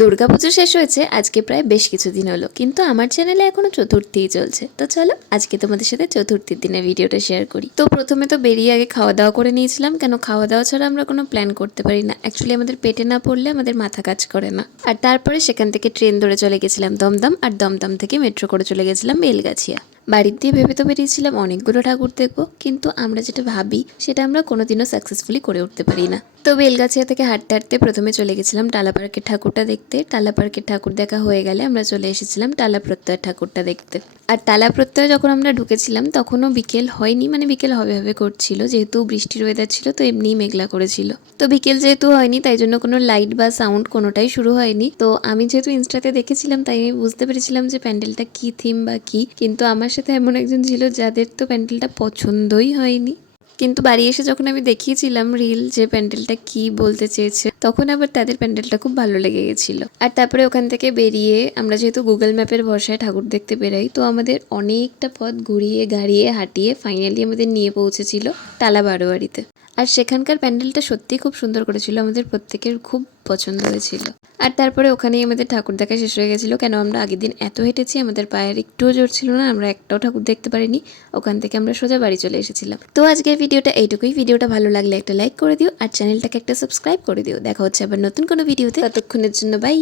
দুর্গাপুজো শেষ হয়েছে আজকে প্রায় বেশ কিছুদিন হলো, কিন্তু আমার চ্যানেলে এখনো চতুর্থীই চলছে। তো চলো আজকে তোমাদের সাথে চতুর্থীর দিনের ভিডিওটা শেয়ার করি। তো প্রথমে তো বেরিয়ে আগে খাওয়া দাওয়া করে নিয়েছিলাম, কেন খাওয়া দাওয়া ছাড়া আমরা কোনো প্ল্যান করতে পারি না। অ্যাকচুয়ালি আমাদের পেটে না পড়লে আমাদের মাথা কাজ করে না। আর তারপরে সেখান থেকে ট্রেন ধরে চলে গেছিলাম দমদম, আর দমদম থেকে মেট্রো করে চলে গেছিলাম বেলগাছিয়া। বাড়ির দিয়ে ভেবে তো বেরিয়েছিলাম অনেকগুলো ঠাকুর দেখবো, কিন্তু আমরা যেটা ভাবি সেটা আমরা কোনোদিনও সাকসেসফুলি করে উঠতে পারি না। তো বেলগাছিয়া থেকে হাঁটতে হাঁটতে প্রথমে চলে গেছিলাম টালা পার্কের ঠাকুরটা দেখতে। টালা পার্কের ঠাকুর দেখা হয়ে গেলে আমরা চলে এসেছিলাম টালা প্রত্যয়ের ঠাকুরটা দেখতে। আর টালা প্রত্যয়ে যখন আমরা ঢুকেছিলাম তখনও বিকেল হয়নি, মানে বিকেল হবে হবে করছিল, যেহেতু বৃষ্টির ওয়েদার ছিল তো এমনিই মেঘলা করেছিল। তো বিকেল যেহেতু হয়নি তাই জন্য কোনো লাইট বা সাউন্ড কোনোটাই শুরু হয়নি। তো আমি যেহেতু ইনস্টাতে দেখেছিলাম তাই আমি বুঝতে পেরেছিলাম যে প্যান্ডেলটা কি থিম বা কি, কিন্তু আমার সাথে এমন একজন ছিল যাদের তো প্যান্ডেলটা পছন্দই হয়নি। কিন্তু বাড়ি এসে যখন আমি দেখিয়েছিলাম রিল যে প্যান্ডেলটা কি বলতে চেয়েছে, তখন আবার তাদের প্যান্ডেলটা খুব ভালো লেগে গেছিল। আর তারপরে ওখান থেকে বেরিয়ে আমরা যেহেতু গুগল ম্যাপের ভরসায় ঠাকুর দেখতে বেরাই, তো আমাদের অনেকটা পথ ঘুরিয়ে গাড়িয়ে হাঁটিয়ে ফাইনালি আমাদের নিয়ে পৌঁছেছিল টালা বারোয়ারিতে। আর সেখানকার প্যান্ডেলটা সত্যিই খুব সুন্দর করেছিল, আমাদের প্রত্যেকের খুব পছন্দ হয়েছিল। আর তারপরে ওখানেই আমাদের ঠাকুর দেখা শেষ হয়ে গেছিলো, কেন আমরা আগের দিন এত হেঁটেছি আমাদের পায়ের একটুও জোর ছিল না, আমরা একটাও ঠাকুর দেখতে পারিনি। ওখান থেকে আমরা সোজা বাড়ি চলে এসেছিলাম। তো আজকের ভিডিওটা এইটুকুই। ভিডিওটা ভালো লাগলে একটা লাইক করে দিও আর চ্যানেলটাকে একটা সাবস্ক্রাইব করে দিও। দেখা হচ্ছে আবার নতুন কোনো ভিডিওতে, ততক্ষণের জন্য বাই।